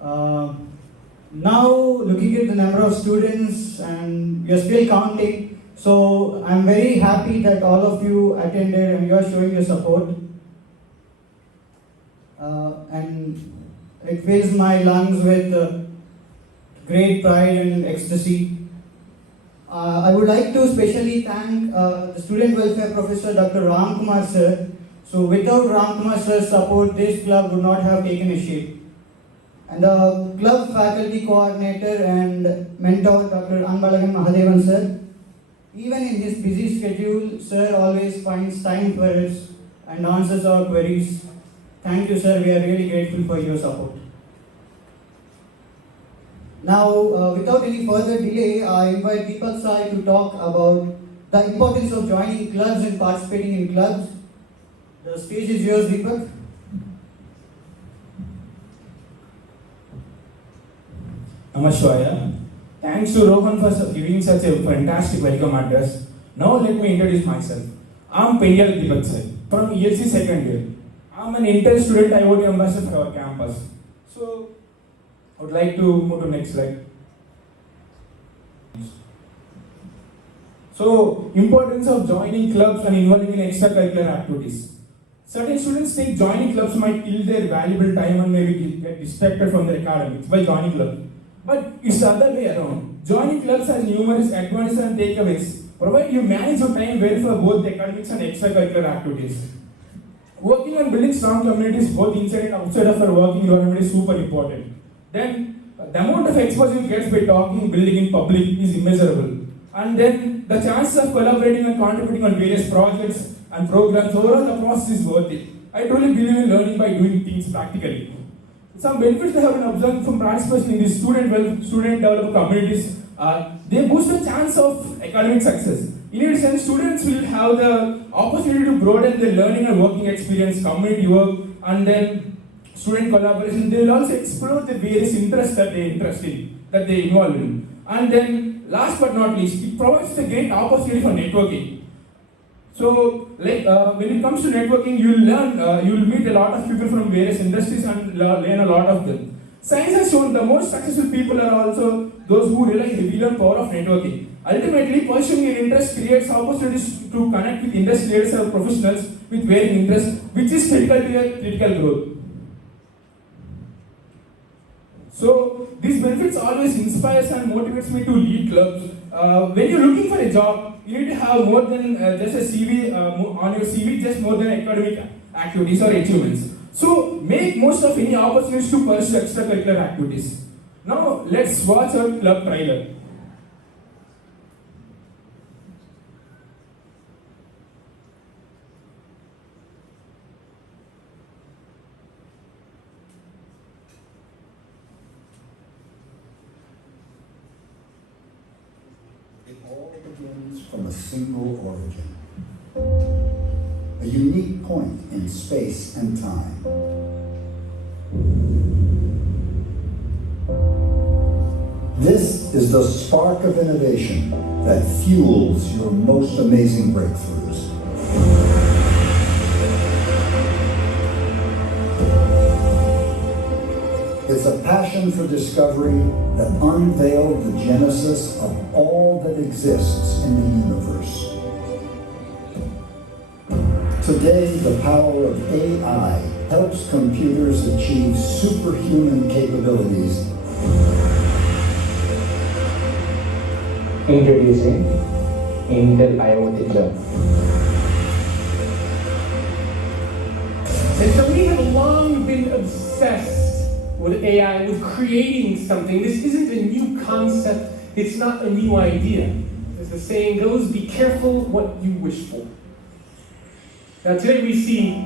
Uh, Now, looking at the number of students, and we are still counting, so I'm very happy that all of you attended and you are showing your support. And it fills my lungs with great pride and ecstasy. I would like to specially thank the Student Welfare Professor Dr. Ram Kumar sir. So without Ram Kumar sir's support, this club would not have taken a shape. And the club faculty coordinator and mentor Dr. Anbalagan Mahadevan sir. Even in his busy schedule, sir always finds time for us and answers our queries. Thank you, sir. We are really grateful for your support. Now, without any further delay, I invite Deepak Sai to talk about the importance of joining clubs and participating in clubs. The stage is yours, Deepak. Namaskar. Thanks to Rohan for giving such a fantastic welcome address. Now let me introduce myself. I'm Pendial Deepak Sai from ELC second year. I'm an intern student IoT ambassador for our campus. So I would like to move to next slide. So importance of joining clubs and involving in extracurricular activities. Certain students think joining clubs might kill their valuable time and maybe get distracted from their academics by joining clubs. But it's the other way around. Joining clubs has numerous advantages and takeaways, provided you manage your time well for both the academics and extracurricular activities. Working on building strong communities both inside and outside of our working environment is super important. Then the amount of exposure you get by talking, building in public is immeasurable. And then the chances of collaborating and contributing on various projects and programs, overall the process is worth it. I truly believe in learning by doing things practically. Some benefits that have been observed from participation in these student developed communities, they boost the chance of academic success. In addition, students will have the opportunity to broaden their learning and working experience, community work, and then student collaboration. They will also explore the various interests that they involve in. And then, last but not least, it provides a great opportunity for networking. So, when it comes to networking, you will meet a lot of people from various industries and learn a lot of them. Science has shown the most successful people are also those who rely heavily on power of networking. Ultimately, pursuing your interest creates opportunities to connect with industry leaders or professionals with varying interests, which is critical to your critical growth. So, these benefits always inspires and motivates me to lead clubs. When you're looking for a job, you need to have more than just a CV on your CV, just more than academic activities or achievements. So, make most of any opportunities to pursue extracurricular activities. Now, let's watch our club trailer. It all begins from a single origin, a unique point in space and time. This is the spark of innovation that fuels your most amazing breakthroughs. It's a passion for discovery that unveiled the genesis of all that exists in the universe. Today, the power of AI helps computers achieve superhuman capabilities. Introducing Intel IoT chip. And so we have long been obsessed with AI, with creating something. This isn't a new concept. It's not a new idea. As the saying goes, be careful what you wish for. Now today we see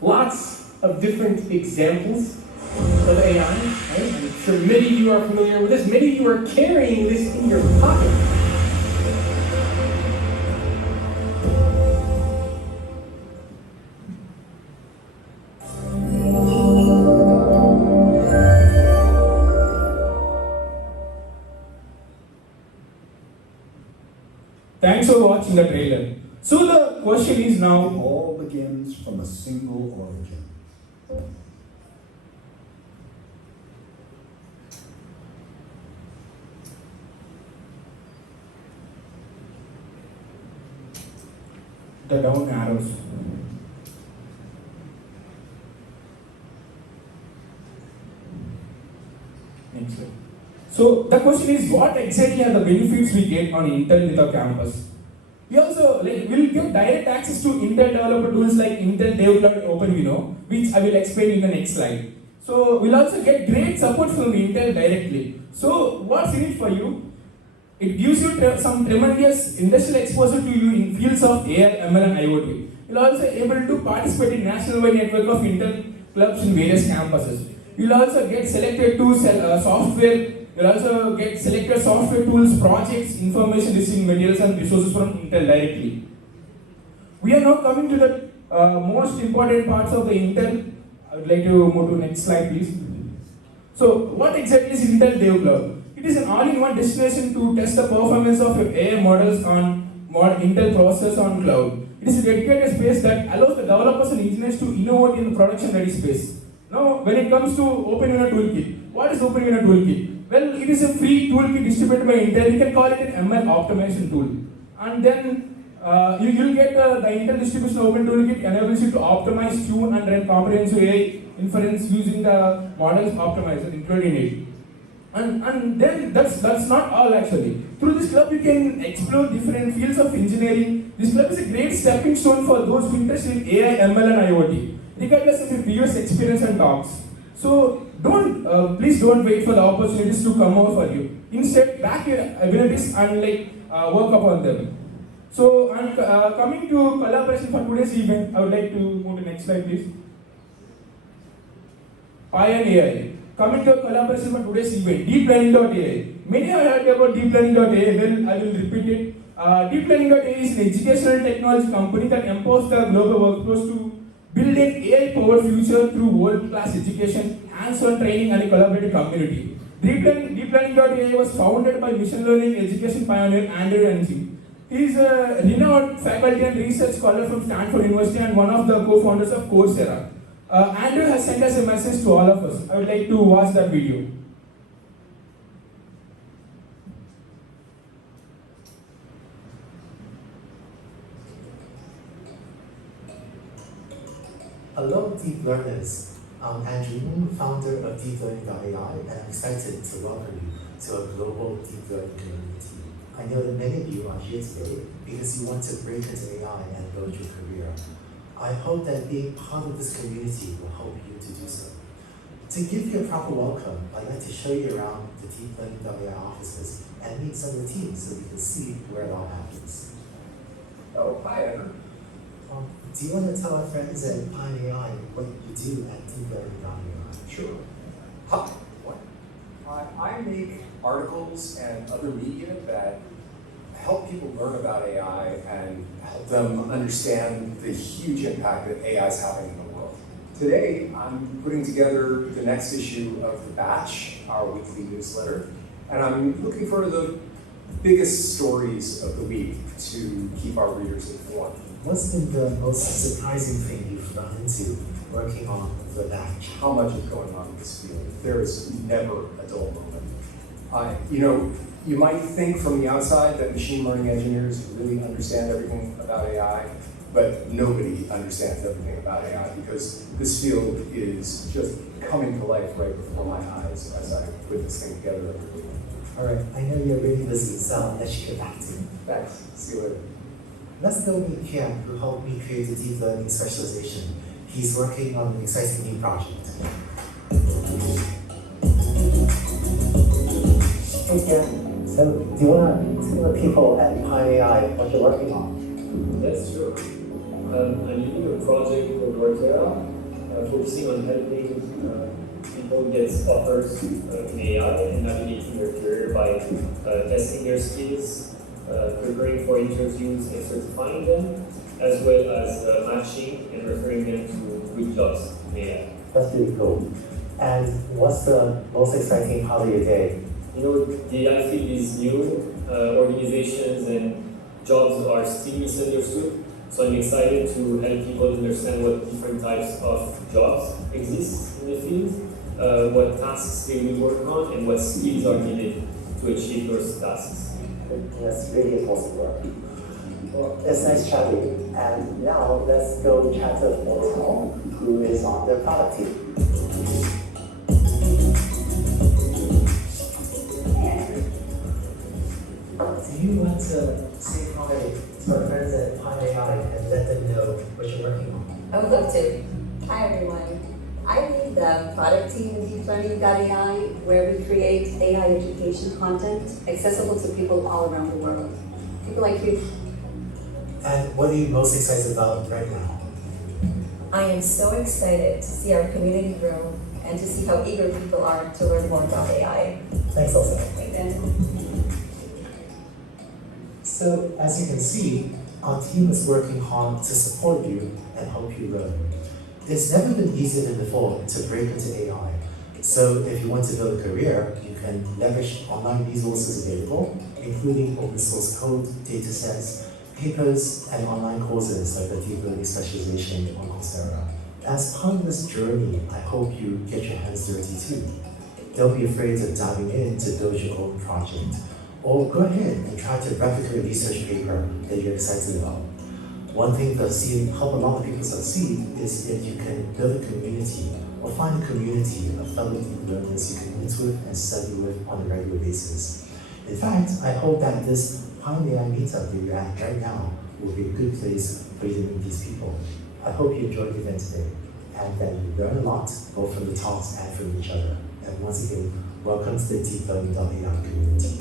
lots of different examples of AI. Right? I'm sure many of you are familiar with this. Many of you are carrying this in your pocket. Thanks for watching the trailer. So the question is It now, all begins from a single origin. the down arrows. Next slide. So the question is, what exactly are the benefits we get on Intel with our campus? We also will get direct access to Intel developer tools like Intel DevCloud OpenVino, which I will explain in the next slide. So we'll also get great support from Intel directly. So what's in it for you? It gives you some tremendous industrial exposure to you in fields of AI, ML and IoT. You'll also able to participate in national-wide network of Intel clubs in various campuses. You'll also get selected to software. You'll also get selected software tools, projects, information receiving materials and resources from Intel directly. We are now coming to the most important parts of the Intel. I would like to move to next slide, please. So, what exactly is Intel DevCloud? It is an all-in-one destination to test the performance of your AI models on Intel processors on cloud. It is a dedicated space that allows the developers and engineers to innovate in production-ready space. Now, when it comes to OpenVino Toolkit, what is OpenVino Toolkit? Well, it is a free toolkit distributed by Intel. You can call it an ML optimization tool. And then you will get the Intel distribution open toolkit enables you to optimize, tune, and run comprehensive AI inference using the models optimizer included in it. And then that's not all actually. Through this club, you can explore different fields of engineering. This club is a great stepping stone for those who are interested in AI, ML, and IoT, regardless of your previous experience and talks. So please don't wait for the opportunities to come over for you. Instead, back your abilities and work upon them. So, and coming to collaboration for today's event, I would like to move to next slide, please. AI. Coming to collaboration for today's event, DeepLearning.AI. Many have heard about DeepLearning.AI. Well, I will repeat it. DeepLearning.AI is an educational technology company that empowers the global workforce to build an AI-powered future through world-class education, hands-on training, and a collaborative community. DeepLearning.AI was founded by machine learning education pioneer Andrew Ng. He is a renowned faculty and research scholar from Stanford University and one of the co-founders of Coursera. Andrew has sent us a message to all of us. I would like to watch that video. Hello, deep learners. I'm Andrew Moon, founder of DeepLearning.AI, and I'm excited to welcome you to a global deep learning community. I know that many of you are here today because you want to break into AI and build your career. I hope that being part of this community will help you to do so. To give you a proper welcome, I'd like to show you around the DeepLearning.AI offices and meet some of the teams so we can see where it all happens. Oh, hi, Andrew. Do you want to tell our friends at Pine.AI what you do at DeepLearning.AI? Sure. Hi. What? I make articles and other media that help people learn about AI and help them understand the huge impact that AI is having in the world. Today, I'm putting together the next issue of The Batch, our weekly newsletter, and I'm looking for the biggest stories of the week to keep our readers informed. What's been the most surprising thing you've run into working on The Batch? How much is going on in this field? There is never a dull moment. You might think from the outside that machine learning engineers really understand everything about AI, but nobody understands everything about AI because this field is just coming to life right before my eyes as I put this thing together every week. All right, I know you're really busy, so I'll let you get back to it. Thanks. See you later. Let's go meet Kian, who helped me create the deep learning specialization. He's working on an exciting new project. Hey Kian, so do you want to tell the people at Pine.AI what you're working on? Yes, sure. I'm leading a project called Workera, focusing on helping people get offers in AI and navigating their career by testing their skills, preparing for interviews and certifying them, as well as matching and referring them to good jobs in AI. That's really cool. And what's the most exciting part of your day? The AI field is new, organizations and jobs are still misunderstood, so I'm excited to help people understand what different types of jobs exist in the field, what tasks they will work on, and what skills are needed to achieve those tasks. That's really awesome work. Well, it's nice chatting. And now let's go chat with Paul, who is on the product team. Do you want to say hi to our friends at AI and let them know what you're working on? I would love to. Hi everyone. I lead the product team in DeepLearning.AI, where we create AI education content accessible to people all around the world. People like you. And what are you most excited about right now? I am so excited to see our community grow and to see how eager people are to learn more about AI. Thanks, Elsa. Thanks, Anne. So, as you can see, our team is working hard to support you and help you learn. It's never been easier than before to break into AI. So, if you want to build a career, you can leverage online resources available, including open source code, datasets, papers, and online courses like the Deep Learning specialization on Coursera. As part of this journey, I hope you get your hands dirty too. Don't be afraid of diving in to build your own project. Or go ahead and try to replicate a research paper that you're excited about. One thing that I've seen help a lot of people succeed is if you can build a community or find a community of fellow deep learners you can meet with and study with on a regular basis. In fact, I hope that this Pioneer meetup that you're at right now will be a good place for you to meet these people. I hope you enjoyed the event today and that you learn a lot, both from the talks and from each other. And once again, welcome to the DeepLearning.AI community.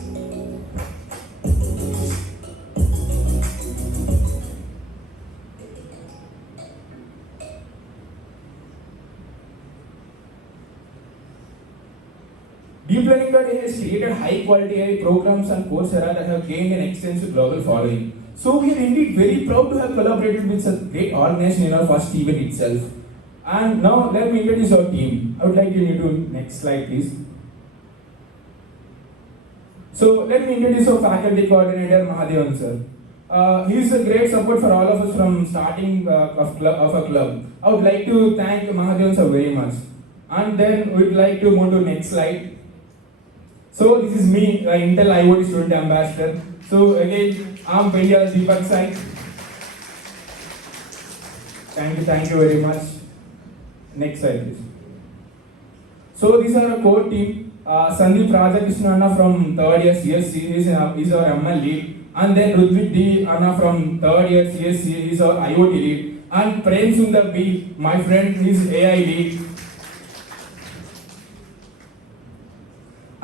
DeepLearning.AI has created high-quality AI programs and Coursera that have gained an extensive global following. So we are indeed very proud to have collaborated with such great organization in our first event itself. And now let me introduce our team. I would like you to next slide, please. So let me introduce our faculty coordinator, Mahadevan sir. He is a great support for all of us from starting of a club. I would like to thank Mahadevan sir very much. And then we would like to move to next slide. So this is me, Intel IoT student ambassador. So again, I'm Vidya Deepak side. Thank you very much. Next slide, please. So these are our core team. Sandeep Rajakrishna Anna from third year CSC is our ML lead, and then Rutvik D Anna from third year CSC is our IoT lead, and Prem Sundar B, my friend, is AI lead.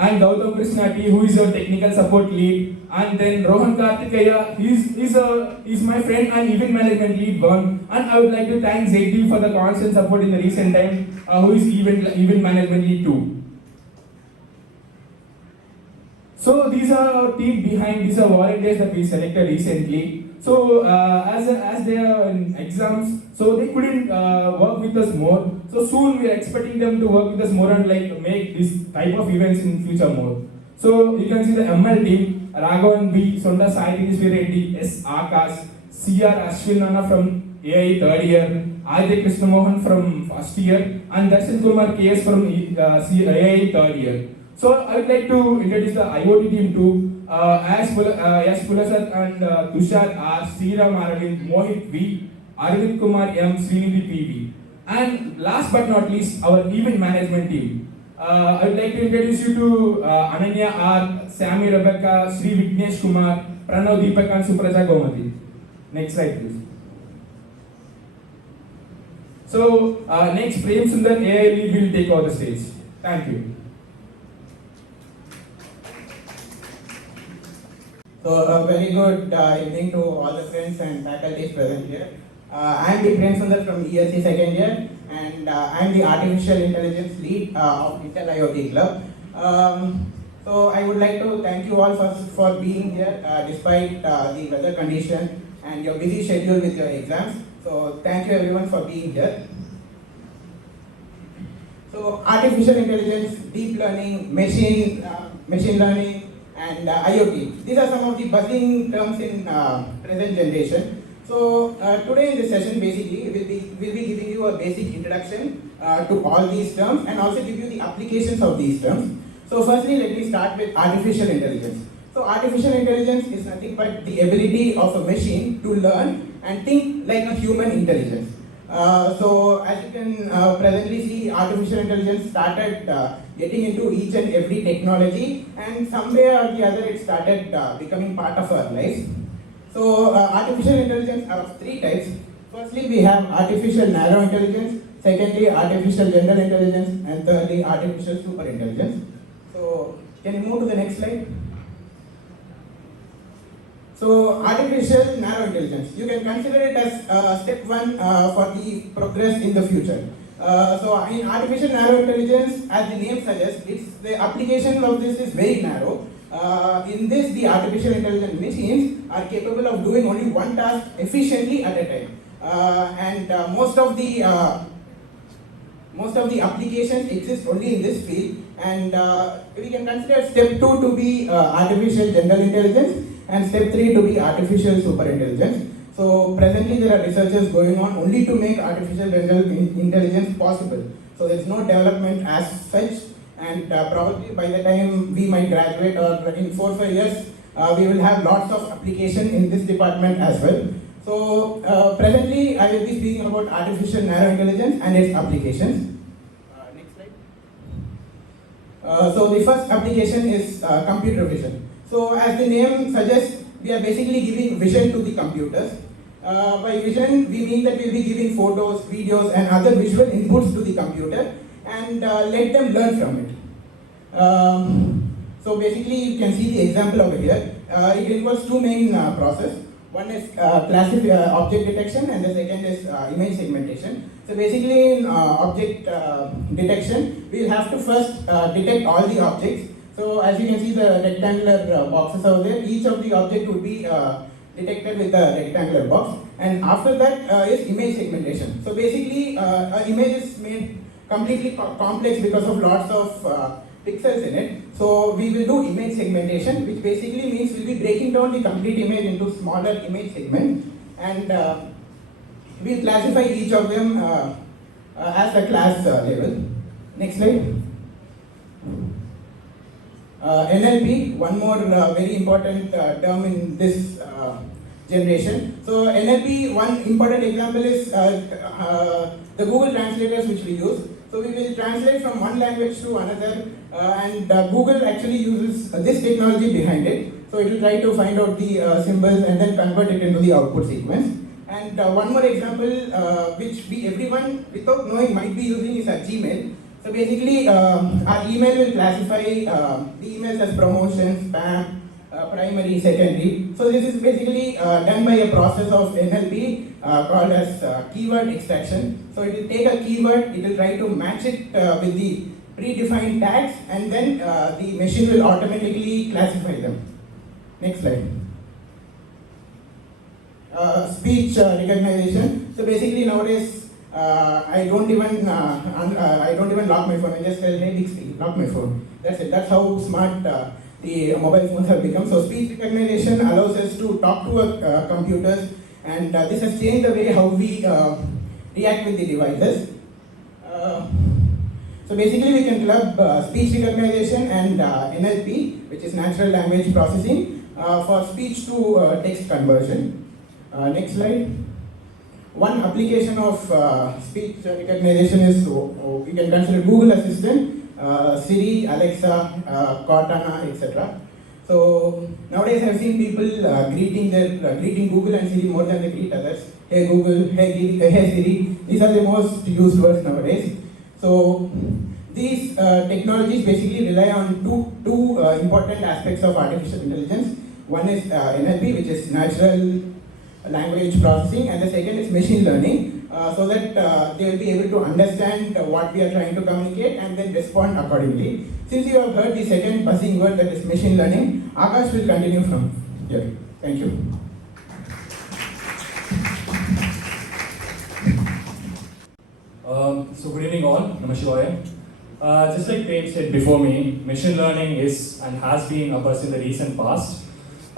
And Gautam Krishna T, who is our technical support lead, and then Rohan Kartikeya, he's my friend and event management lead one. And I would like to thank Zeddy for the constant support in the recent time, who is event management lead too. So these are our team behind. These are volunteers that we selected recently. So as they are in exams, so they couldn't work with us more. So soon we are expecting them to work with us more and make this type of events in future more. So you can see the ML team: Raghavan B, Sonda Sai Reddy, S Akash, CR Ashwin Anna from AI third year, Ajay Krishnamohan from first year, and Darshan Kumar KS from AI third year. So I would like to introduce the IoT team too. As Pulasat and Tushar R, Sriram Aravind, Mohit V, Arvind Kumar M, Srinidhi PV. And last but not least, our event management team. I would like to introduce you to Ananya R, Sammy Rebecca, Sri Vignesh Kumar, Pranav Deepak and Supraja Gomati. Next slide, please. So next, Prem Sundar AI lead will take over the stage. Thank you. So a very good evening to all the friends and faculty present here. I am Prem Sundar from ESC second year, and I am the Artificial Intelligence lead of Intel IoT Club. So I would like to thank you all for being here despite the weather condition and your busy schedule with your exams. So thank you everyone for being here. So artificial intelligence, deep learning, machine learning, and IoT. These are some of the buzzing terms in present generation. So today in this session, basically, we'll be giving you a basic introduction to all these terms and also give you the applications of these terms. So firstly, let me start with artificial intelligence. So So artificial intelligence is nothing but the ability of a machine to learn and think like a human intelligence. So as you can presently see, artificial intelligence started getting into each and every technology, and somewhere or the other it started becoming part of our lives. So artificial intelligence are of three types. Firstly, we have artificial narrow intelligence. Secondly, artificial general intelligence, and thirdly, artificial super intelligence. So can you move to the next slide? So artificial narrow intelligence, you can consider it as step one for the progress in the future. So in artificial narrow intelligence, as the name suggests, the application of this is very narrow. In this, the artificial intelligence machines are capable of doing only one task efficiently at a time. And most of the applications exist only in this field, and we can consider step 2 to be artificial general intelligence and step 3 to be artificial super intelligence. So presently there are researchers going on only to make artificial general intelligence possible. So there is no development as such, and probably by the time we might graduate or in 4 or 5 years, we will have lots of application in this department as well. So presently I will be speaking about artificial narrow intelligence and its applications. Next slide. So the first application is computer vision. So as the name suggests, we are basically giving vision to the computers. By vision, we mean that we will be giving photos, videos and other visual inputs to the computer and let them learn from it. So basically you can see the example over here. It involves two main processes. One is object detection and the second is image segmentation. So basically in object detection, we will have to first detect all the objects. So as you can see the rectangular boxes over there, each of the object would be detected with a rectangular box, and after that is image segmentation. So basically image is made completely complex because of lots of pixels in it. So we will do image segmentation, which basically means we'll be breaking down the complete image into smaller image segments, and we'll classify each of them as a class level. Next slide. NLP, one more very important term in this generation. So NLP, one important example is the Google translators which we use. So we will translate from one language to another, and Google actually uses this technology behind it. So it will try to find out the symbols and then convert it into the output sequence. And one more example which everyone without knowing might be using is our Gmail. So basically our email will classify the emails as promotion, spam, primary, secondary. So this is basically done by a process of NLP called as keyword extraction. So it will take a keyword, it will try to match it with the predefined tags, and then the machine will automatically classify them. Next slide. Speech recognition. So basically nowadays I don't even lock my phone. I just tell, hey Bixby, lock my phone. That's it. That's how smart the mobile phones have become. So speech recognition allows us to talk to our computers, and this has changed the way how we react with the devices. So basically we can club speech recognition and NLP, which is natural language processing, for speech to text conversion. Next slide. One application of speech recognition is we can consider Google Assistant, Siri, Alexa, Cortana, etc. So nowadays I've seen people greeting Google and Siri more than they greet others. Hey Google, hey Siri. These are the most used words nowadays. So these technologies basically rely on two important aspects of artificial intelligence. One is NLP, which is natural language processing, and the second is machine learning, so that they will be able to understand what we are trying to communicate and then respond accordingly. Since you have heard the second buzzing word, that is machine learning, Akash will continue from here. Thank you. So good evening all, Namah. Just like Prem said before me, machine learning is and has been a buzz in the recent past.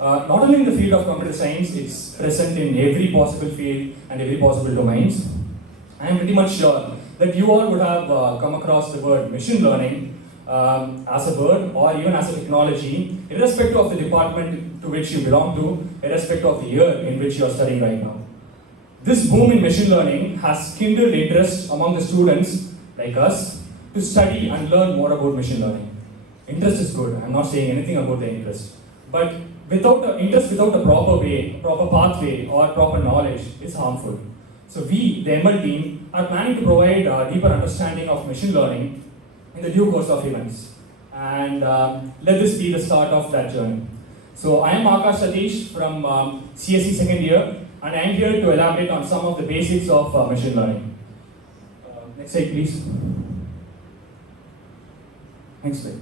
Not only in the field of computer science, it's present in every possible field and every possible domains. I am pretty much sure that you all would have come across the word machine learning as a word or even as a technology, irrespective of the department to which you belong to, irrespective of the year in which you are studying right now. This boom in machine learning has kindled interest among the students like us to study and learn more about machine learning. Interest is good, I'm not saying anything about the interest. But without the interest, without a proper way, proper pathway or proper knowledge, it's harmful. So we, the ML team, are planning to provide a deeper understanding of machine learning in the due course of events. And let this be the start of that journey. So I am Akash Satish from CSE second year, and I am here to elaborate on some of the basics of machine learning. Next slide, please. Next slide.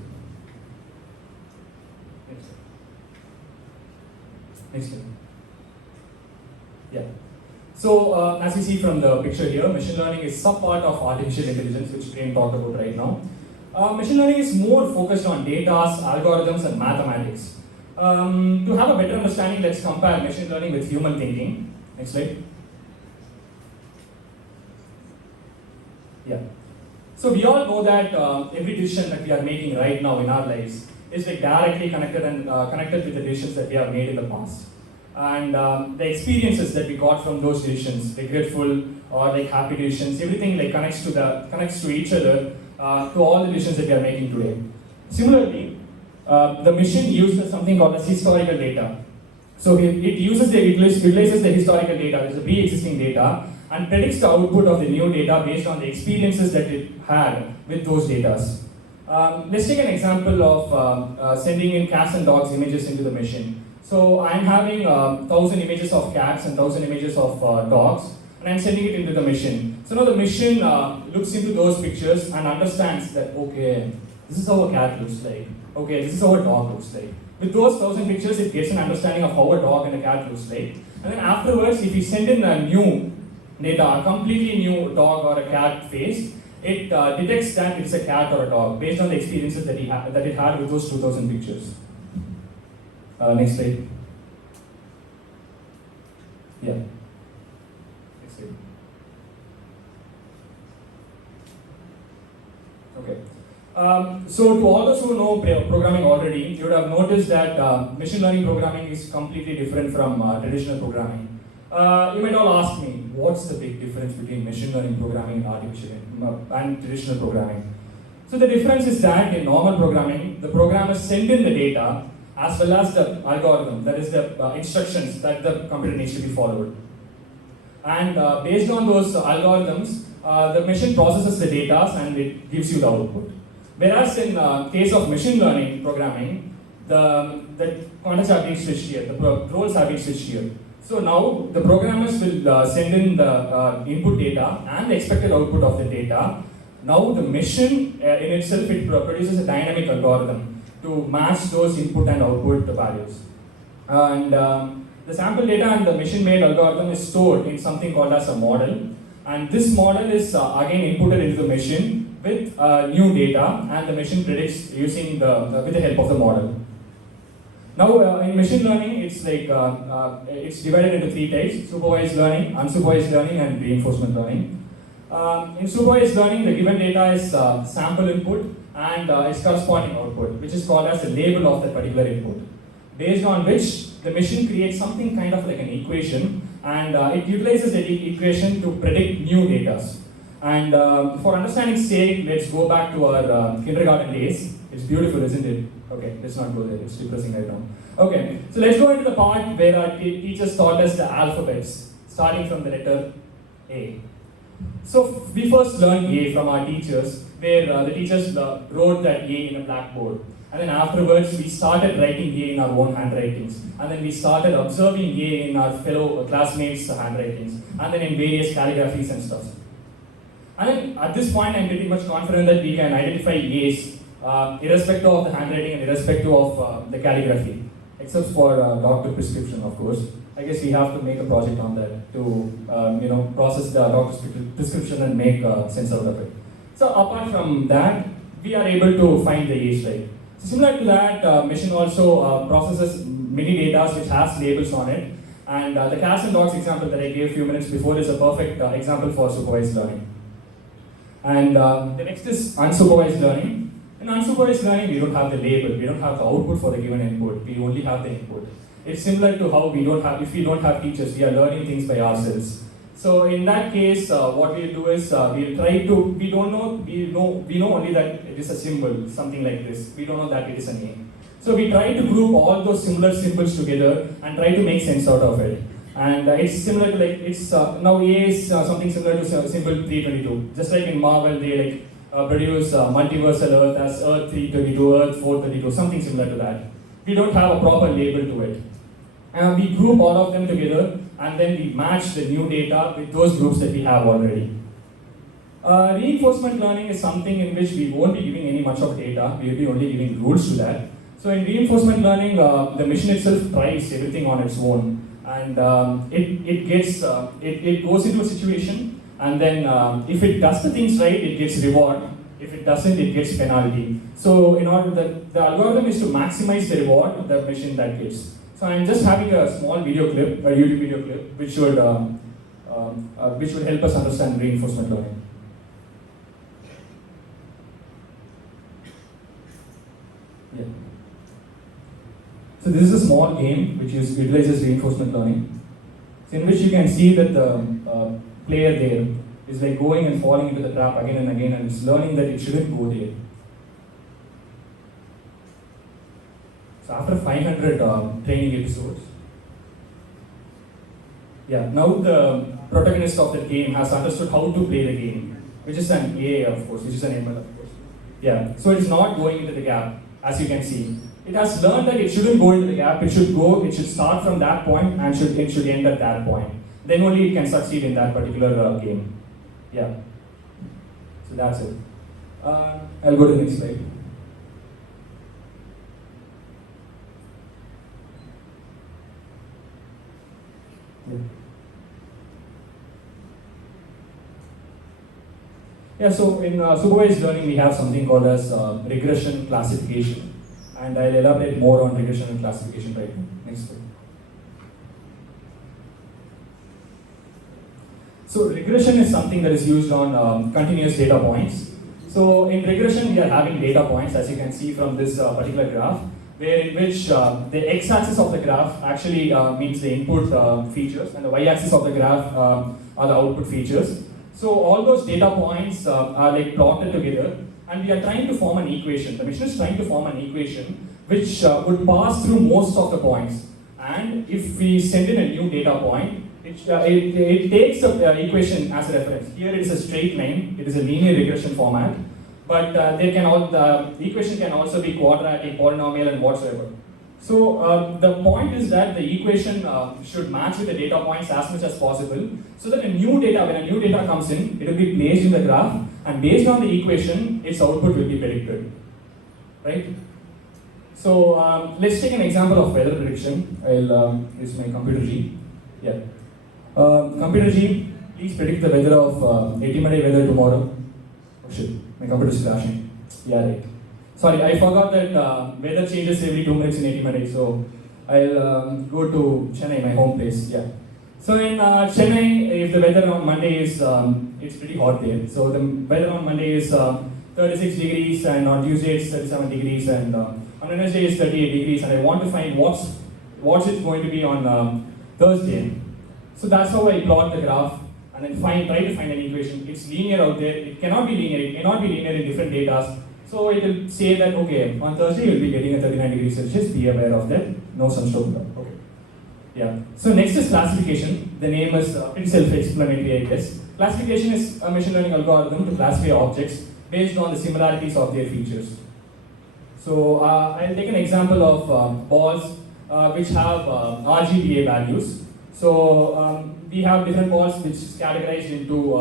Next slide. Yeah. So, as you see from the picture here, machine learning is sub-part of artificial intelligence, which Prem talked about right now. Machine learning is more focused on data, algorithms, and mathematics. To have a better understanding, let's compare machine learning with human thinking. Next slide. Yeah. So we all know that every decision that we are making right now in our lives is like directly connected and connected with the decisions that we have made in the past. And the experiences that we got from those decisions, regretful or like happy decisions, everything like connects to each other to all the decisions that we are making today. Similarly, the machine uses something called as historical data. So it utilizes the historical data, there's the pre-existing data, and predicts the output of the new data based on the experiences that it had with those data. Let's take an example of sending in cats and dogs images into the machine. So I'm having 1,000 images of cats and 1,000 images of dogs, and I'm sending it into the machine. So now the machine looks into those pictures and understands that, okay, this is how a cat looks like. Okay, this is how a dog looks like. With those 1,000 pictures, it gets an understanding of how a dog and a cat looks like. And then afterwards, if you send in a new data, a completely new dog or a cat face, it detects that it's a cat or a dog based on the experiences that it had with those 2,000 pictures. Next slide. Yeah. Next slide. Okay. So to all those who know programming already, you would have noticed that machine learning programming is completely different from traditional programming. You might all ask me, what's the big difference between machine learning programming and traditional programming? So the difference is that in normal programming, the programmers send in the data as well as the algorithm, that is the instructions that the computer needs to be followed. And based on those algorithms, the machine processes the data and it gives you the output. Whereas in case of machine learning programming, the contexts have been switched here, the roles have been switched here. So now the programmers will send in the input data and the expected output of the data. Now the machine in itself, it produces a dynamic algorithm to match those input and output values. And the sample data and the machine-made algorithm is stored in something called as a model. And this model is again inputted into the machine with new data, and the machine predicts using with the help of the model. Now in machine learning, it's like it's divided into three types: supervised learning, unsupervised learning, and reinforcement learning. In supervised learning, the given data is sample input and its corresponding output, which is called as the label of that particular input, based on which the machine creates something kind of like an equation, and it utilizes the equation to predict new data. And for understanding's sake, let's go back to our kindergarten days. It's beautiful, isn't it? Okay, let's not go there, it's depressing right now. Okay, so let's go into the part where our teachers taught us the alphabets, starting from the letter A. So we first learned A from our teachers, where the teachers wrote that A in a blackboard. And then afterwards, we started writing A in our own handwritings. And then we started observing A in our fellow classmates' handwritings. And then in various calligraphies and stuff. And then at this point, I'm pretty much confident that we can identify A's irrespective of the handwriting and irrespective of the calligraphy. Except for doctor prescription, of course. I guess we have to make a project on that to process the doctor's prescription and make sense out of it. So apart from that, we are able to find the A's right. So similar to that, machine also processes many data which has labels on it. And the cats and dogs example that I gave a few minutes before is a perfect example for supervised learning. And the next is unsupervised learning. In unsupervised learning, we don't have the label, we don't have the output for the given input, we only have the input. It's similar to how if we don't have teachers, we are learning things by ourselves. So in that case, what we'll do is we know only that it is a symbol, something like this. We don't know that it is a name. So we try to group all those similar symbols together and try to make sense out of it. And it's similar to now A is something similar to symbol 322. Just like in Marvel, they produce multiversal Earth as Earth 322, Earth 432, something similar to that. We don't have a proper label to it. And we group all of them together and then we match the new data with those groups that we have already. Reinforcement learning is something in which we won't be giving any much of data, we will be only giving rules to that. So in reinforcement learning, the machine itself tries everything on its own, and it goes into a situation, and then if it does the things right, it gets reward. If it doesn't, it gets penalty. So in order the algorithm is to maximize the reward the machine that gets. So I'm just having a small video clip, a YouTube video clip, which would help us understand reinforcement learning. Yeah. So this is a small game which utilizes reinforcement learning, so in which you can see that the player there is like going and falling into the trap again and again, and it's learning that it shouldn't go there. So after 500 training episodes, now the protagonist of the game has understood how to play the game, which is an AI, of course, which is an ML, of course. Yeah, so it's not going into the gap, as you can see. It has learned that it shouldn't go into the gap, it should start from that point and it should end at that point. Then only it can succeed in that particular game. Yeah. So that's it. I'll go to the next slide. Yeah, so in supervised learning, we have something called as regression classification. And I'll elaborate more on regression and classification right now. Next slide. So regression is something that is used on continuous data points. So in regression, we are having data points, as you can see from this particular graph, where in which the x-axis of the graph actually means the input features, and the y-axis of the graph are the output features. So all those data points are like plotted together, and we are trying to form an equation. The machine is trying to form an equation which would pass through most of the points. And if we send in a new data point, it takes the equation as a reference. Here it is a straight line, it is a linear regression format, but the equation can also be quadratic, polynomial, and whatsoever. So the point is that the equation should match with the data points as much as possible, so that when a new data comes in, it will be placed in the graph, and based on the equation, its output will be predicted, right? So let's take an example of weather prediction. I'll use my computer G. Yeah. Computer G, please predict the weather of Etimade weather tomorrow. Oh shit, my computer is crashing. Yeah, right. Sorry, I forgot that weather changes every 2 minutes in Etimade, so I'll go to Chennai, my home place. Yeah. So in Chennai, if the weather on Monday is, it's pretty hot there. So the weather on Monday is 36 degrees, and on Tuesday it's 37 degrees, and on Wednesday it's 38 degrees, and I want to find what's it going to be on Thursday. So that's how I plot the graph, and then try to find an equation. It's linear out there. It cannot be linear. It cannot be linear in different data. So it will say that, okay, on Thursday you'll be getting a 39 degrees Celsius. Be aware of that. No sunstroke. Okay. Yeah. So next is classification. The name is pretty self-explanatory, I guess. Classification is a machine learning algorithm to classify objects based on the similarities of their features. So I'll take an example of balls which have RGBA values. So we have different balls which is categorized into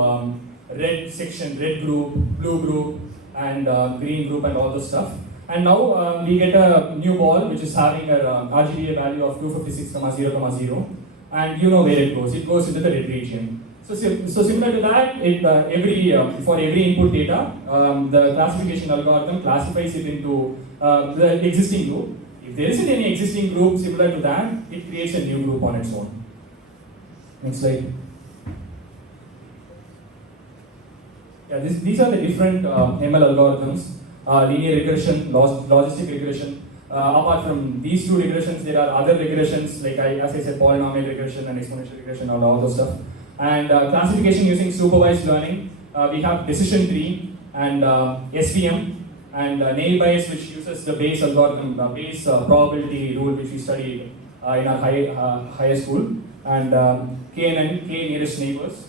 red section, red group, blue group, and green group, and all this stuff. And now we get a new ball which is having a RGBA value of 256,0,0, and you know where it goes. It goes into the red region. So similar to that, for every input data, the classification algorithm classifies it into the existing group. If there isn't any existing group similar to that, it creates a new group on its own. Next slide. Yeah, these are the different ML algorithms. linear regression, logistic regression. Apart from these two regressions, there are other regressions like as I said, polynomial regression and exponential regression and all those stuff. And classification using supervised learning, we have decision tree and SVM and nail bias, which uses the Bayes algorithm, Bayes probability rule, which we studied in our higher school, and KNN, K nearest neighbors,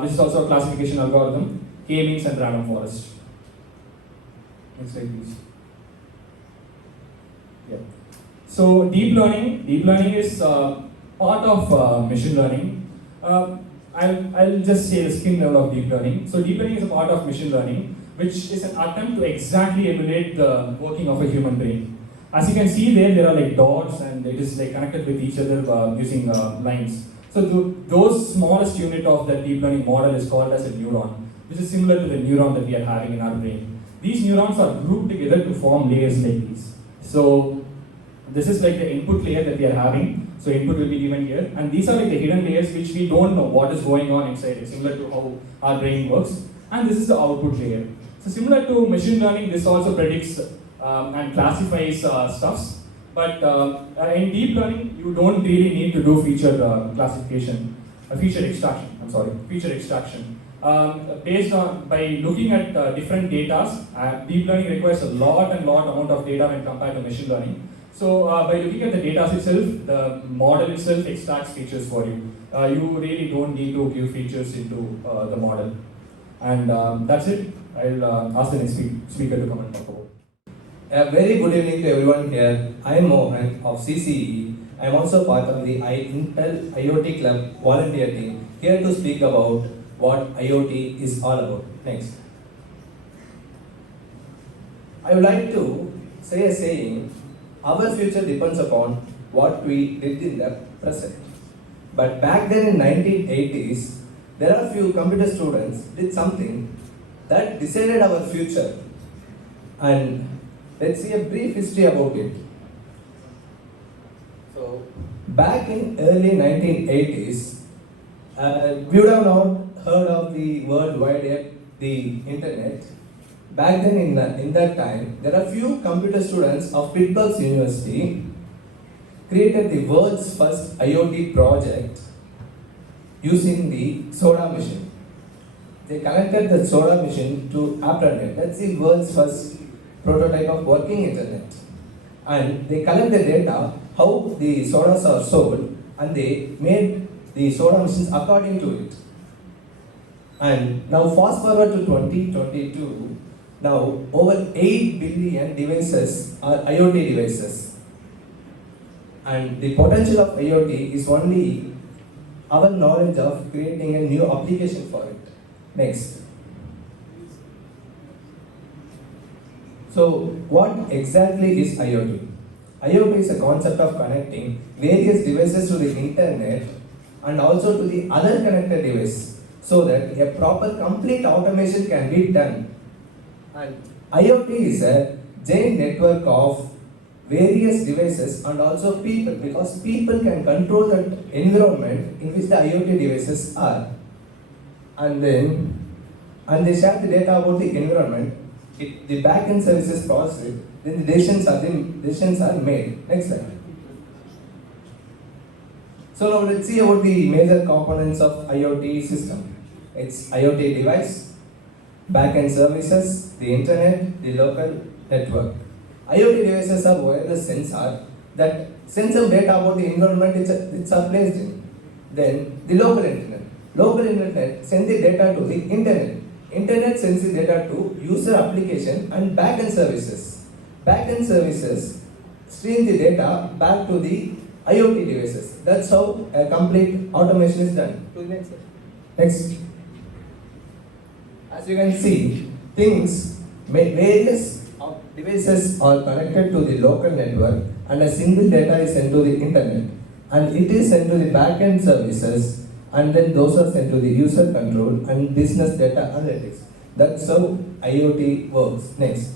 which is also a classification algorithm, K-means and random forest. Next slide, please. Yeah. So deep learning is part of machine learning. I'll just say the skin level of deep learning. So deep learning is a part of machine learning, which is an attempt to exactly emulate the working of a human brain. As you can see there are like dots, and it is like connected with each other using lines. So those smallest unit of the deep learning model is called as a neuron, which is similar to the neuron that we are having in our brain. These neurons are grouped together to form layers like these. So this is like the input layer that we are having. So input will be given here, and these are like the hidden layers which we don't know what is going on inside it, similar to how our brain works. And this is the output layer. So similar to machine learning, this also predicts and classifies stuffs. But in deep learning, you don't really need to do feature classification, feature extraction. Based on by looking at different data, deep learning requires a lot amount of data when compared to machine learning. So by looking at the data itself, the model itself extracts features for you. You really don't need to give features into the model. And that's it. I'll ask the next speaker to come and talk about. A very good evening to everyone here. I am Mohan of CCE. I am also part of the Intel IoT Club volunteer team, here to speak about what IoT is all about. Next. I would like to say a saying, our future depends upon what we did in the present. But back then in 1980s, there are few computer students did something that decided our future. And let's see a brief history about it. So, back in early 1980s, we would have not heard of the World Wide Web, the internet. Back then in that time, there are few computer students of Pittsburgh University created the world's first IoT project using the soda machine. They connected the soda machine to AppNet. That's the world's first prototype of working internet. And they collect the data, how the sodas are sold, and they made the soda machines according to it. And now fast forward to 2022, now over 8 billion devices are IoT devices. And the potential of IoT is only our knowledge of creating a new application for it. Next. So what exactly is IoT? IoT is a concept of connecting various devices to the internet and also to the other connected device, so that a proper complete automation can be done. And IoT is a giant network of various devices and also people, because people can control the environment in which the IoT devices are. And they share the data about the environment. The backend services process it, then the decisions are made. Next slide. So now let's see about the major components of IoT system. It's IoT device, backend services, the internet, the local network. IoT devices are wireless sensor that send some data about the environment it's placed in. Then the local internet. Local internet sends the data to the internet. Internet sends the data to user application and backend services. Backend services stream the data back to the IoT devices. That's how a complete automation is done. To the next slide. Next. As you can see, various devices are connected to the local network, and a single data is sent to the internet, and it is sent to the backend services, and then those are sent to the user control and business data analytics. That's how IoT works. Next.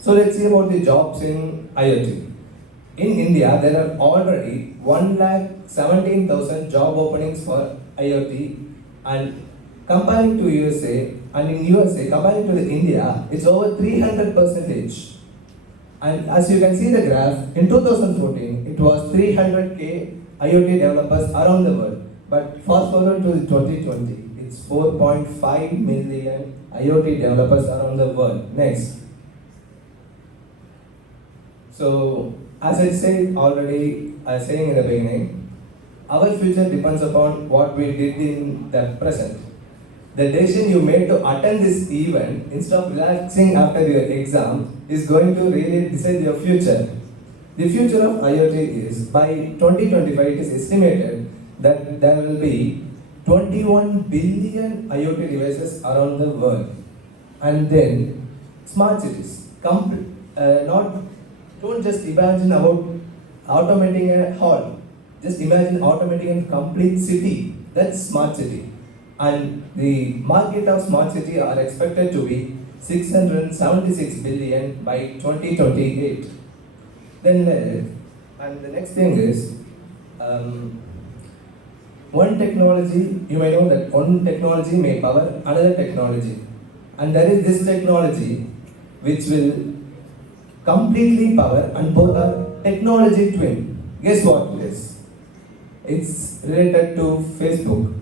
So let's see about the jobs in IoT. In India, there are already 1,17,000 job openings for IoT, and Comparing to USA, and in USA, comparing to the India, it's over 300%. And as you can see the graph, in 2014, it was 300K IoT developers around the world. But fast forward to 2020, it's 4.5 million IoT developers around the world. Next. So, as I said already, I was saying in the beginning, our future depends upon what we did in the present. The decision you made to attend this event instead of relaxing after your exam is going to really decide your future. The future of IoT is by 2025 it is estimated that there will be 21 billion IoT devices around the world. And then smart cities. Don't just imagine about automating a hall. Just imagine automating a complete city. That's smart city. And the market of smart city are expected to be 676 billion by 2028. Then, and the next thing is, one technology, you may know that one technology may power another technology. And there is this technology which will completely power, and both are technology twin. Guess what it is? It's related to Facebook.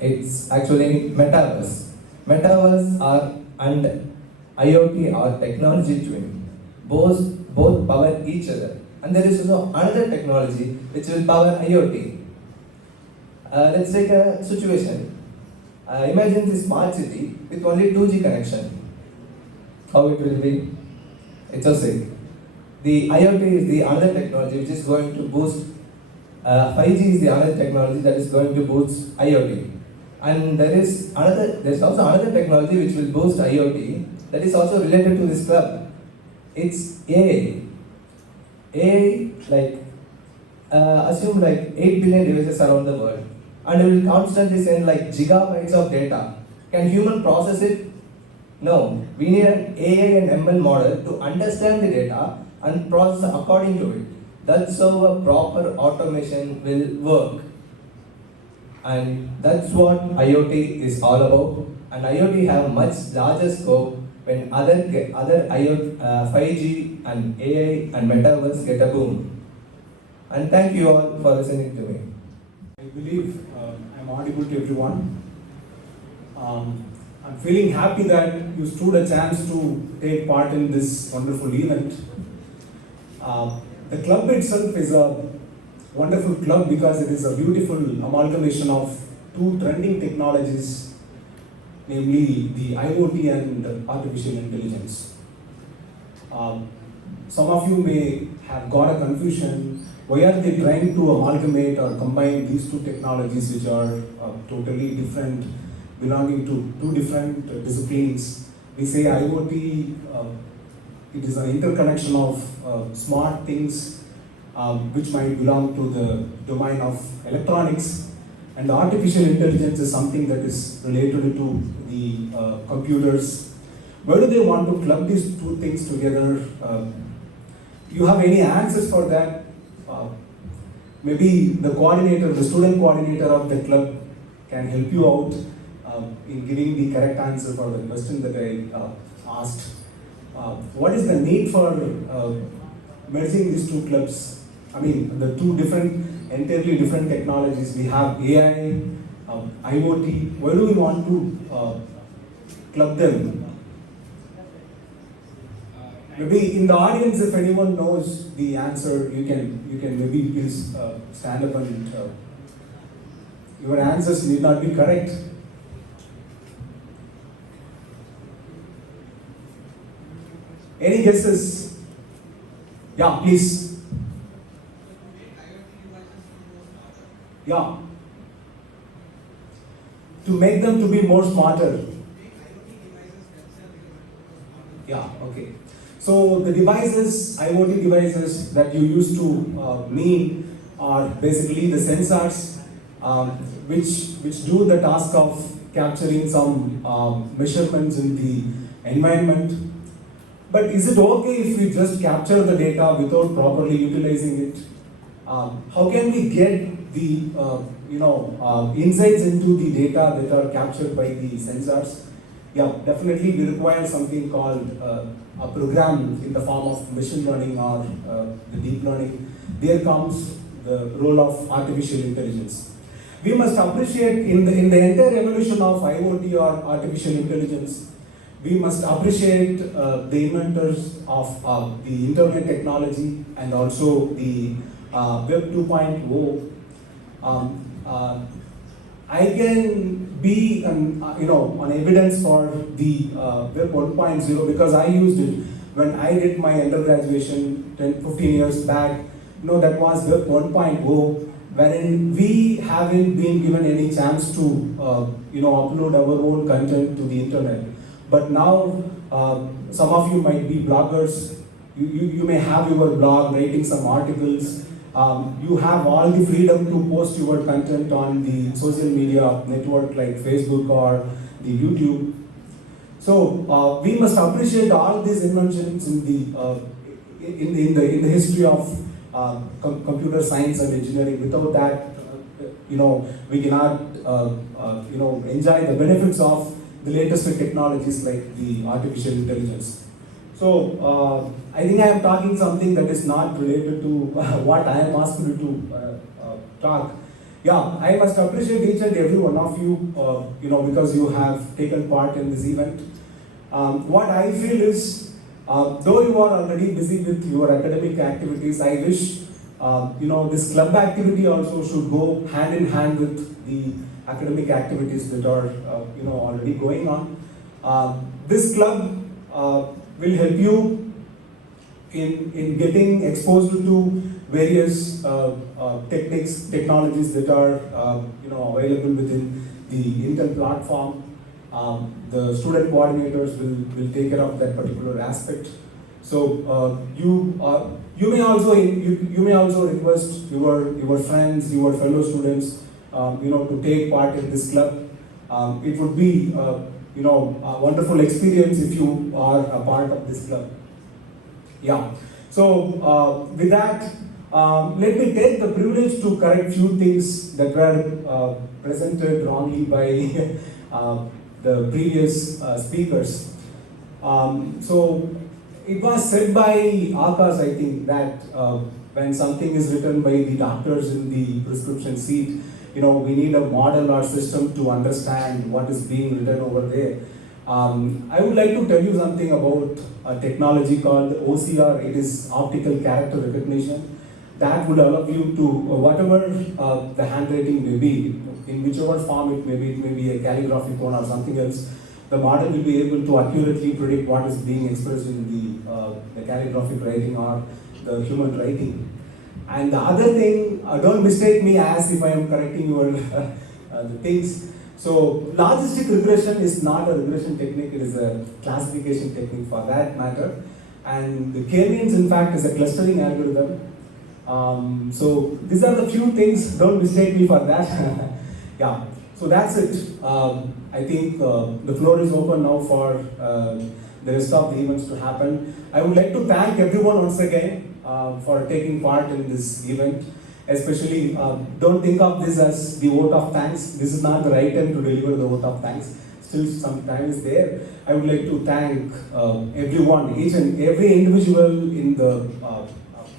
It's actually metaverse. Metaverse are and IoT are technology twin. Both power each other. And there is also another technology which will power IoT. Let's take a situation. Imagine this smart city with only 2G connection. How it will be? It's a sick. The IoT is the other technology which is going to boost 5G is the other technology that is going to boost IoT. And there's also another technology which will boost IoT that is also related to this club. It's AI. AI, assume 8 billion devices around the world, and it will constantly send gigabytes of data. Can human process it? No. We need an AI and ML model to understand the data and process according to it. That's how a proper automation will work. And that's what IoT is all about. And IoT have much larger scope when other IoT, 5G and AI and metaverse get a boom. And thank you all for listening to me. I believe I'm audible to everyone. I'm feeling happy that you stood a chance to take part in this wonderful event. The club itself is a wonderful club because it is a beautiful amalgamation of two trending technologies, namely the IoT and artificial intelligence. Some of you may have got a confusion. Why are they trying to amalgamate or combine these two technologies which are totally different, belonging to two different disciplines? We say IoT, it is an interconnection of smart things which might belong to the domain of electronics, and artificial intelligence is something that is related to the computers. Where do they want to club these two things together? Do you have any answers for that? Maybe the student coordinator of the club can help you out in giving the correct answer for the question that I asked. What is the need for merging these two clubs? I mean, the two entirely different technologies. We have AI, IoT. Where do we want to club them? Maybe in the audience, if anyone knows the answer, you can maybe please stand up and your answers need not be correct. Any guesses? Yeah, please. Yeah. To make them to be more smarter. Yeah, okay. So the devices, IoT devices that you used to mean are basically the sensors which do the task of capturing some measurements in the environment. But is it okay if we just capture the data without properly utilizing it? How can we get the insights into the data that are captured by the sensors, yeah, definitely we require something called a program in the form of machine learning or the deep learning. There comes the role of artificial intelligence. We must appreciate in the entire evolution of IoT or artificial intelligence, we must appreciate the inventors of the internet technology and also the Web 2.0. I can be an evidence for the Web 1.0 because I used it when I did my undergraduation 10-15 years back. That was Web 1.0, wherein we haven't been given any chance to upload our own content to the internet. But now, some of you might be bloggers. You may have your blog, writing some articles. You have all the freedom to post your content on the social media network like Facebook or the YouTube. So we must appreciate all these inventions in the history of computer science and engineering. Without that, we cannot enjoy the benefits of the latest technologies like the artificial intelligence. So I think I am talking something that is not related to what I am asked to talk. Yeah, I must appreciate each and every one of you, because you have taken part in this event. What I feel is, though you are already busy with your academic activities, I wish this club activity also should go hand in hand with the academic activities that are already going on. This club will help you in getting exposed to various technologies that are available within the Intel platform. The student coordinators will take care of that particular aspect. So you may also request your friends, your fellow students, to take part in this club. It would be a wonderful experience if you are a part of this club. Yeah. So with that, let me take the privilege to correct few things that were presented wrongly by the previous speakers. So it was said by Akash, I think, that when something is written by the doctors in the prescription sheet, we need a model or system to understand what is being written over there. I would like to tell you something about a technology called OCR. It is optical character recognition. That would allow you to, whatever the handwriting may be, in whichever form it may be a calligraphic one or something else, the model will be able to accurately predict what is being expressed in the calligraphic writing or the human writing. And the other thing, don't mistake me as if I am correcting your the things. So logistic regression is not a regression technique, it is a classification technique for that matter. And the K-means, in fact, is a clustering algorithm. So these are the few things, don't mistake me for that. Yeah, so that's it. I think the floor is open now for the rest of the events to happen. I would like to thank everyone once again for taking part in this event. Especially, don't think of this as the vote of thanks. This is not the right time to deliver the vote of thanks. Still some time is there. I would like to thank everyone, each and every individual in the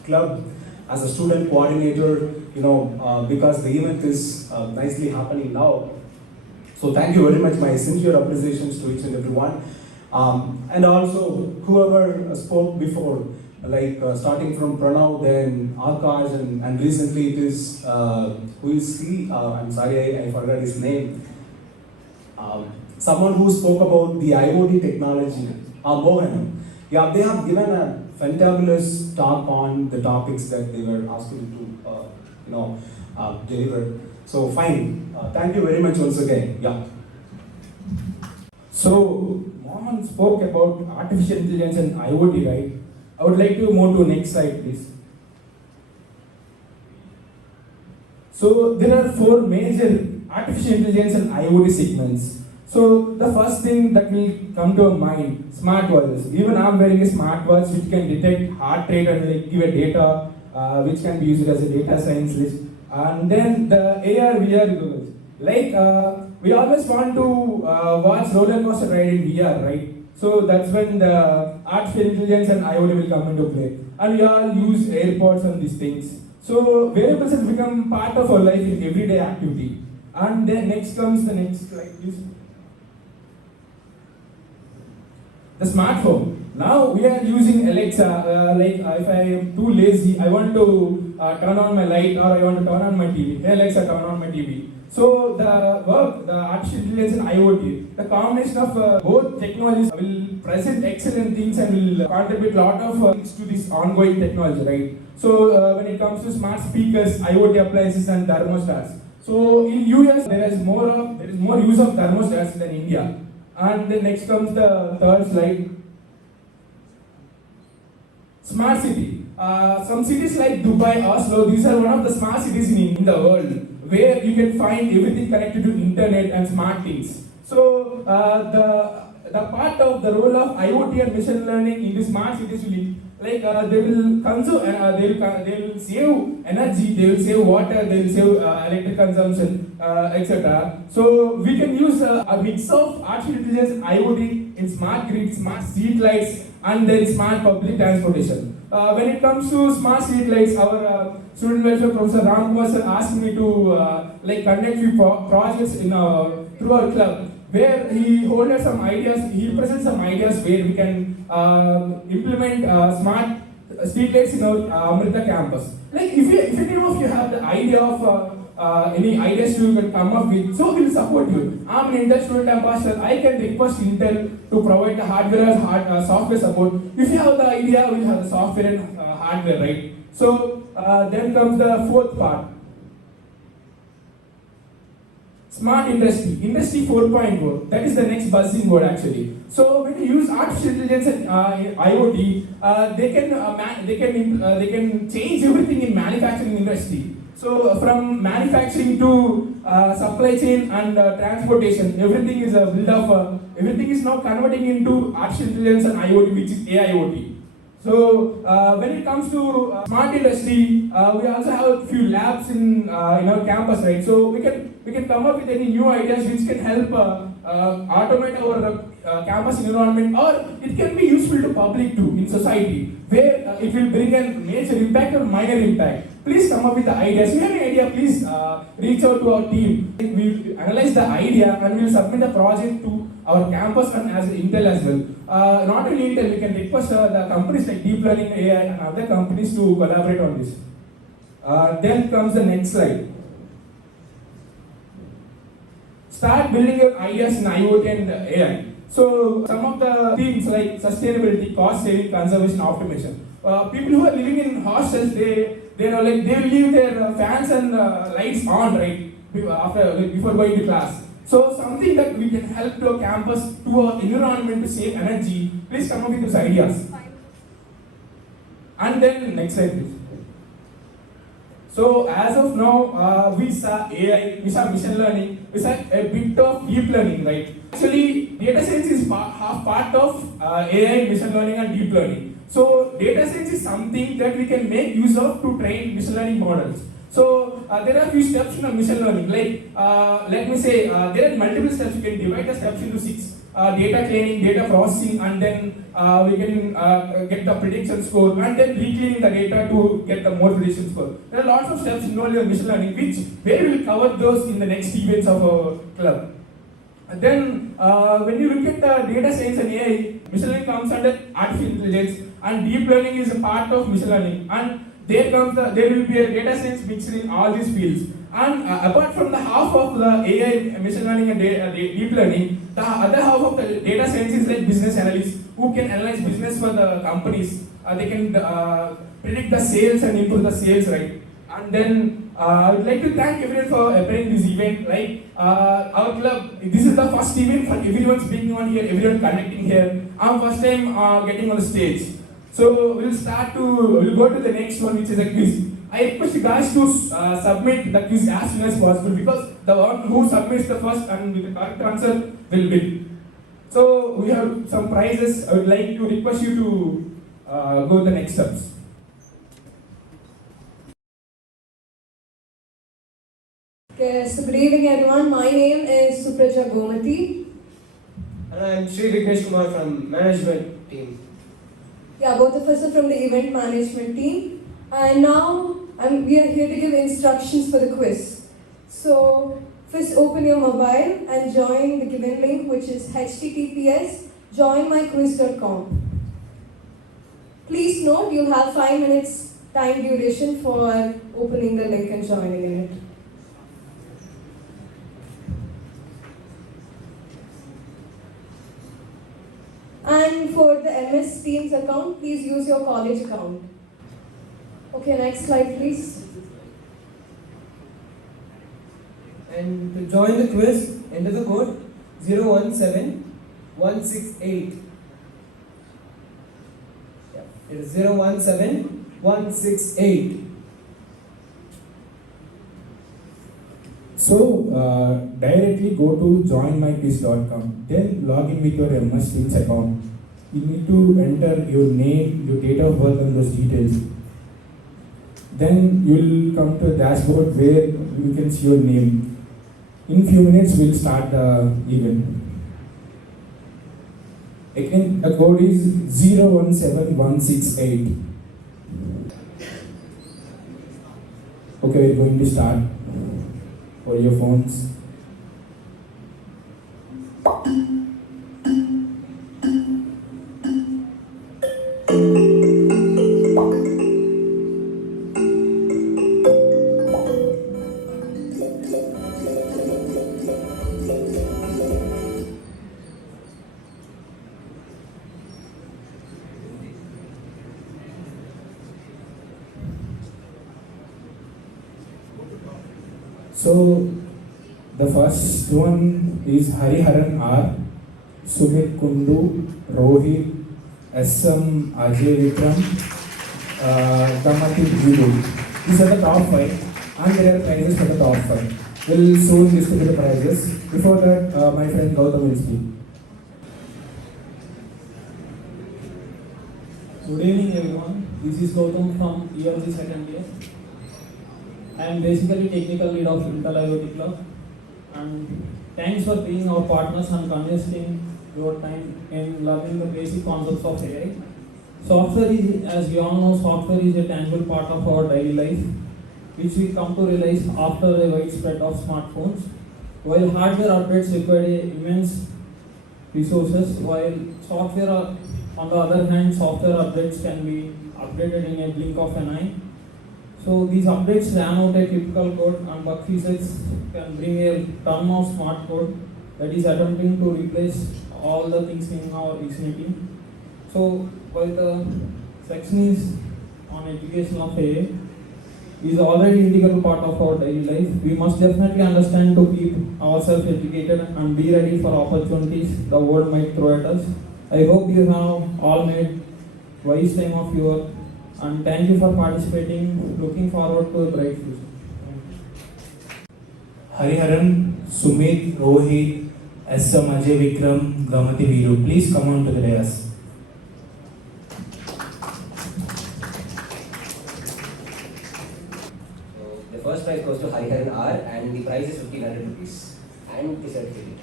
club as a student coordinator, because the event is nicely happening now. So thank you very much, my sincere appreciations to each and everyone. And also, whoever spoke before, like starting from Pranav, then Akash, and recently it is, who is he? I'm sorry, I forgot his name. Someone who spoke about the IoT technology, Mohan. Yeah, they have given a fantabulous talk on the topics that they were asked to deliver. So fine, thank you very much once again. Yeah. So Mohan spoke about artificial intelligence and IoT, right? I would like to move to next slide, please. So there are four major artificial intelligence and IoT segments. So the first thing that will come to our mind, smartwatches. Even I'm wearing a smartwatch which can detect heart rate and give a data which can be used as a data science list. and then the AR VR goggles. Like we always want to watch roller coaster ride in VR, right? So that's when the artificial intelligence and IoT will come into play. And we all use AirPods and these things. So wearables has become part of our life in everyday activity. And then next comes the next slide, please. The smartphone. Now we are using Alexa. If I am too lazy, I want to turn on my light or I want to turn on my TV. Hey Alexa, turn on my TV. So the artificial intelligence and IoT, the combination of both technologies will present excellent things and will contribute a lot of things to this ongoing technology, right? So when it comes to smart speakers, IoT appliances and thermostats. So in US there is more use of thermostats than India. And then next comes the third slide. Smart city. Some cities like Dubai, Oslo, these are one of the smart cities in the world where you can find everything connected to internet and smart things. So the part of the role of IoT and machine learning in the smart cities will they will consume, they will save energy, they will save water, they will save electric consumption, etc. So we can use a mix of artificial intelligence and IoT in smart grids, smart street lights, and then smart public transportation. When it comes to smart street lights, our student welfare professor Ram Kumar sir asked me to conduct few projects through our club, where he holded some ideas, he presents some ideas where we can implement smart streetlights in our Amrita campus. Like if any of you have the idea of any ideas you can come up with, so we'll support you. I'm an Intel student ambassador. I can request Intel to provide the hardware and software support. If you have the idea, we'll have the software and hardware, right? So then comes the fourth part. Smart industry, industry 4.0, that is the next buzzing word actually. So when you use artificial intelligence and IoT, they can change everything in manufacturing industry. So from manufacturing to supply chain and transportation, everything is a build of everything is now converting into artificial intelligence and IoT, which is AIoT. So when it comes to smart industry, we also have a few labs in our campus, right? So we can come up with any new ideas which can help automate our campus environment, or it can be useful to public too in society, where it will bring a major impact or minor impact. Please come up with the ideas. If you have any idea, please reach out to our team. We'll analyze the idea and we'll submit the project to our campus and as Intel as well. Not only Intel, we can request the companies like DeepLearning.AI and other companies to collaborate on this. Then comes the next slide. Start building your ideas in IoT and AI. So some of the themes like sustainability, cost saving, conservation, optimization. People who are living in hostels, they will leave their fans and lights on, right, before going to class. So something that we can help to a campus, to our environment to save energy. Please come up with those ideas. And then next slide, please. So as of now, we saw AI, we saw machine learning, we saw a bit of deep learning, right? Actually, data science is half part of AI, machine learning and deep learning. So data science is something that we can make use of to train machine learning models. So there are a few steps in machine learning. Let me say there are multiple steps. You can divide the steps into 6. Data cleaning, data processing, and then we can get the prediction score, and then recleaning the data to get the more prediction score. There are lots of steps involved in machine learning, where we will cover those in the next events of our club. And then when you look at the data science and AI, machine learning comes under artificial intelligence, and deep learning is a part of machine learning. And there will be a data science mixed in all these fields. And apart from the half of the AI, machine learning and deep learning, the other half of the data science is like business analysts who can analyze business for the companies. They can predict the sales and improve the sales, right? And then I would like to thank everyone for appearing this event. Our club, this is the first event for everyone speaking on here, everyone connecting here. I'm first time getting on the stage. So we'll go to the next one, which is a quiz. I request you guys to submit the quiz as soon as possible, because the one who submits the first and with the correct answer will win. So we have some prizes. I would like to request you to go to the next steps. Okay, so good evening everyone. My name is Supraja Gomati. And I'm Sri Vignesh Kumar from management team. Yeah, both of us are from the event management team. And now we are here to give instructions for the quiz. So first open your mobile and join the given link, which is https://joinmyquiz.com. Please note you'll have 5 minutes time duration for opening the link and joining in it. And for the MS Teams account, please use your college account. Okay, next slide please. And to join the quiz, enter the code 017168. Yeah, it is 017168. So directly go to joinmyquiz.com, then log in with your MS Teams account. You need to enter your name, your date of birth and those details. Then you will come to a dashboard where you can see your name. In few minutes we'll start the event. Again, the code is 017168. Okay, we're going to start. For your phones. So the first one is Hariharan R, Sumit Kundu, Rohit, SM Ajay Vikram, Damati Guru. These are the top 5 and there are prizes for the top 5. We'll soon distribute the prizes. Before that, my friend Gautam will speak. Good evening everyone. This is Gautam from ELG second year. I am basically technical lead of Intel IoT Club, and thanks for being our partners and investing your time in learning the basic concepts of AI. Software is, as we all know, software is a tangible part of our daily life, which we come to realize after a widespread of smartphones. While hardware updates require immense resources, while software, on the other hand, software updates can be updated in a blink of an eye. So these updates ran out a typical code, and bug fixes can bring a ton of smart code that is attempting to replace all the things in our vicinity. So while the section is on education of AI is already integral part of our daily life, we must definitely understand to keep ourselves educated and be ready for opportunities the world might throw at us. I hope you have all made wise time of your, and thank you for participating. Looking forward to a bright future. Hariharan, Sumit, Rohit, SM Ajay Vikram, Gamati Viru. Please come on to the dais. So the first prize goes to Hariharan R, and the prize is 1500 rupees and the certificate.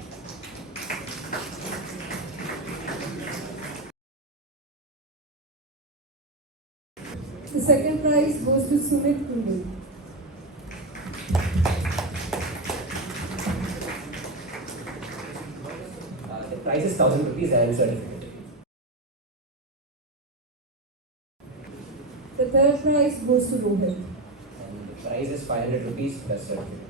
The second prize goes to Sumit Kundu. The prize is 1000 rupees and certificate. The third prize goes to Rohit. And the prize is 500 rupees plus certificate.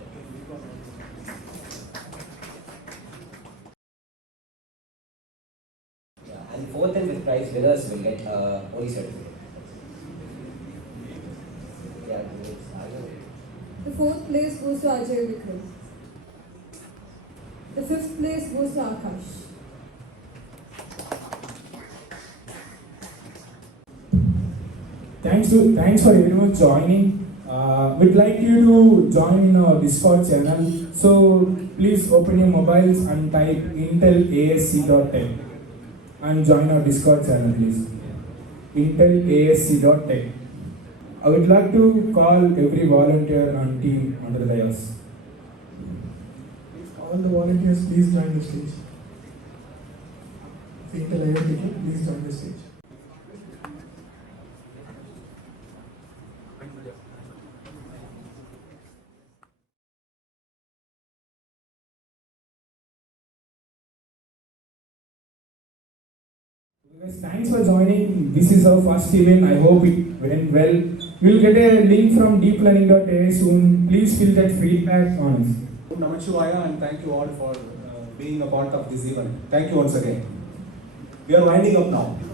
Yeah, and fourth and fifth prize winners will get only certificate. Yeah, The fourth place goes to Ajay Vikram. The fifth place goes to Akash. Thanks for everyone joining. We'd like you to join in our Discord channel. So please open your mobiles and type intelasc.tech and join our Discord channel, please. intelasc.tech. I would like to call every volunteer and team under the dais. all the volunteers, please join the stage. Intel IoT Club, please join the stage. Guys, thanks for joining. This is our first event. I hope it went well. We'll get a link from DeepLearning.AI soon. Please fill that feedback on us. Namachivaya, and thank you all for being a part of this event. Thank you once again. We are winding up now.